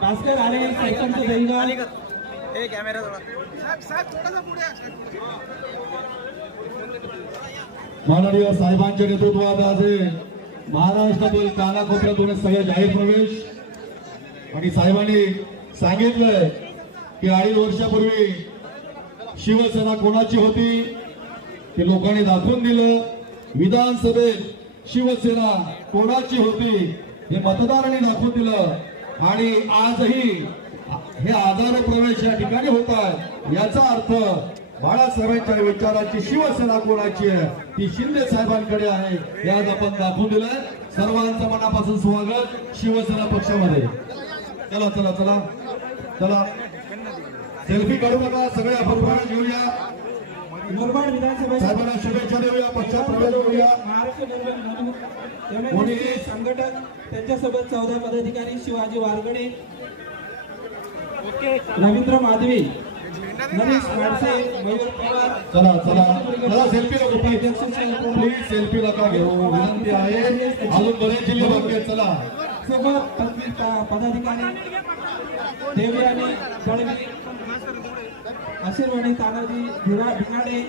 भास्कर आणि सरपंच दैवत कॅमेरा थोडासा पुढे माननीय साहेबांच्या नेतृत्वात आज महाराष्ट्रातील कानाकोपऱ्यातून सगळे जाहीर प्रवेश आणि साहेबांनी सांगितलंय की 2.5 वर्षापूर्वी शिवसेना कोणाची होती ते लोकांनी दाखवून दिलं। विधानसभेत शिवसेना कोणाची होती हे मतदारांनी दाखवून दिलं आणि आजही हे हजारो प्रवेश या ठिकाणी होत आहे। याचा अर्थ बाळासाहेबांच्या विचाराची शिवसेना कोणाची आहे ती शिंदे साहेबांकडे आहे हे आज आपण दाखवून दिलंय। सर्वांचं मनापासून स्वागत शिवसेना पक्षामध्ये। चला चला चला चला सेल्फी काढू नका, सगळे आपण प्रवेश घेऊया। मुरबाड विधानसभा साहेबांना शुभेच्छा देऊया, पक्षात प्रवेश करूया। महाराष्ट्र निर्माण संघटक त्यांच्यासोबत 14 पदाधिकारी शिवाजी वारगडे, रवींद्र माधवी, नरेश माडसे, मयूर पवार। चला चला चला सेल्फी नको प्लीज सेल्फी नका घेऊ, विनंती आहे। अजून बरेच जिल्हे बाकी आहेत। चला सोबत पदाधिकारी देवी आणि दळवी, आशीर्वाणी, तानाजी भिगाडे।